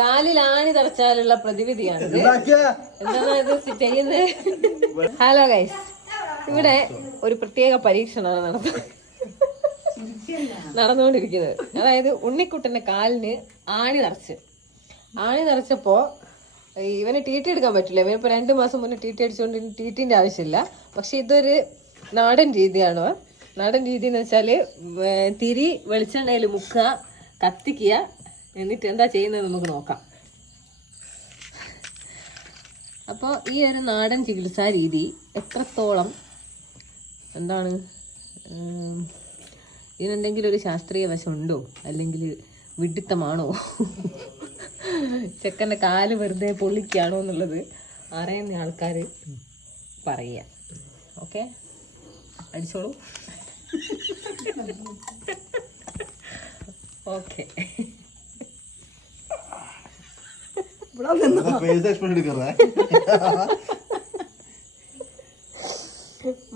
കാലിൽ ആണി തറച്ചാലുള്ള പ്രതിവിധിയാണ് എന്താണ് ചെയ്യുന്നത്? ഹലോ ഗൈസ് ഇവിടെ ഒരു പ്രത്യേക പരീക്ഷണമാണ് നടത്തുന്നത് നടന്നുകൊണ്ടിരിക്കുന്നത്. അതായത് ഉണ്ണിക്കുട്ടന്റെ കാലിന് ആണി നിറച്ച് ആണി നിറച്ചപ്പോ ഇവന് ടി ടി എടുക്കാൻ പറ്റില്ല. ഇവനിപ്പോ രണ്ടു മാസം മുന്നേ ടി ടി അടിച്ചുകൊണ്ട് ടി ടിന്റെ ആവശ്യമില്ല. പക്ഷെ ഇതൊരു നാടൻ രീതിയാണ്? നാടൻ രീതി എന്ന് വെച്ചാൽ തിരി വെളിച്ചെണ്ണയിൽ മുക്ക കത്തിക്കുക എന്നിട്ട് എന്താ ചെയ്യുന്നത് നമുക്ക് നോക്കാം. അപ്പോൾ ഈ ഒരു നാടൻ ചികിത്സാ രീതി എത്രത്തോളം എന്താണ് ഇതിനെന്തെങ്കിലും ഒരു ശാസ്ത്രീയ വശമുണ്ടോ? അല്ലെങ്കിൽ വിഡിത്തമാണോ? ചെക്കന്റെ കാൽ വെറുതെ പൊള്ളിക്കാണോ എന്നുള്ളത് അറിയുന്ന ആൾക്കാർ പറയുക. ഓക്കെ? അടിച്ചോളൂ. ഓക്കെ. എടുക്കറേ